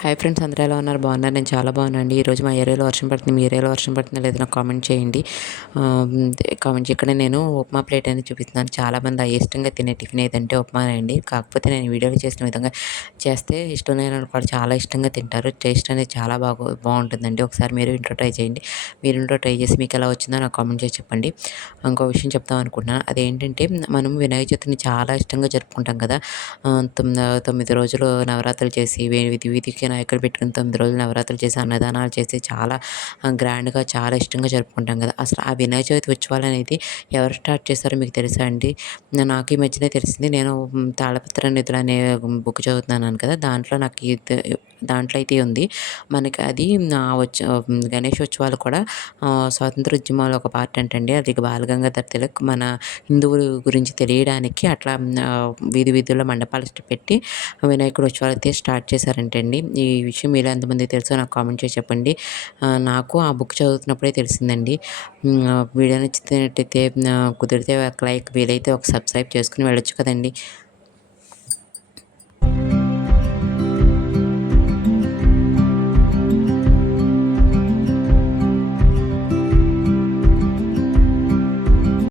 Hi friends, అందరూ ఎలా ఉన్నారు? బాగున్నారు? నేను చాలా బాగున్నానండి. ఈరోజు మా ఏరియాలో వర్షం పడుతుంది. మీ ఏరియాలో వర్షం పడుతుందో లేదో నాకు కామెంట్ చేయండి. కామెంట్ ఇక్కడ నేను ఉప్మా ప్లేట్ అనేది చూపిస్తున్నాను. చాలామంది ఇష్టంగా తినే టిఫిన్ ఏదంటే ఉప్మానే అండి. కాకపోతే నేను వీడియోలో చేసిన విధంగా చేస్తే ఇష్టం లేని వాళ్ళు కూడా చాలా ఇష్టంగా తింటారు. టేస్ట్ అనేది చాలా బాగుంటుందండి. ఒకసారి మీరు ఇంట్లో ట్రై చేయండి. మీరు ఇంట్లో ట్రై చేసి మీకు ఎలా వచ్చిందో నాకు కామెంట్ చేసి చెప్పండి. ఇంకో విషయం చెప్తాం అనుకుంటున్నాను. అదేంటంటే మనం వినాయక చవితిని చాలా ఇష్టంగా జరుపుకుంటాం కదా. 9 రోజులు నవరాత్రులు చేసి వీధి వీధికి నాయకులు పెట్టుకుని 9 రోజులు నవరాత్రులు చేసి అన్నదానాలు చేసి చాలా గ్రాండ్గా చాలా ఇష్టంగా జరుపుకుంటాం కదా. అసలు ఆ వినాయక చవితి ఉత్సవాలు అనేది ఎవరు స్టార్ట్ చేస్తారో మీకు తెలుసా అండి? నాకు ఈ మధ్యనే తెలిసింది. నేను తాళపత్ర నిధులు అనే బుక్ చదువుతున్నాను కదా, దాంట్లో నాకు దాంట్లో అయితే ఉంది. మనకి అది గణేష్ ఉత్సవాలు కూడా స్వాతంత్ర ఉద్యమాలు ఒక పార్ట్ అంటండి. అది బాలగంగాధర్ తిలక్ మన హిందువుల గురించి తెలియడానికి అట్లా వీధి వీధుల్లో మండపాలు పెట్టి వినాయకుడు ఉత్సవాలు అయితే స్టార్ట్ చేశారంటండి. ఈ విషయం మీలో ఎంతమంది తెలుసో నాకు కామెంట్ చేసి చెప్పండి. నాకు ఆ బుక్ చదువుతున్నప్పుడే తెలిసిందండి. వీడియో నచ్చినట్టయితే కుదిరితే ఒక లైక్, వీలైతే ఒక సబ్స్క్రైబ్ చేసుకుని వెళ్ళొచ్చు కదండి.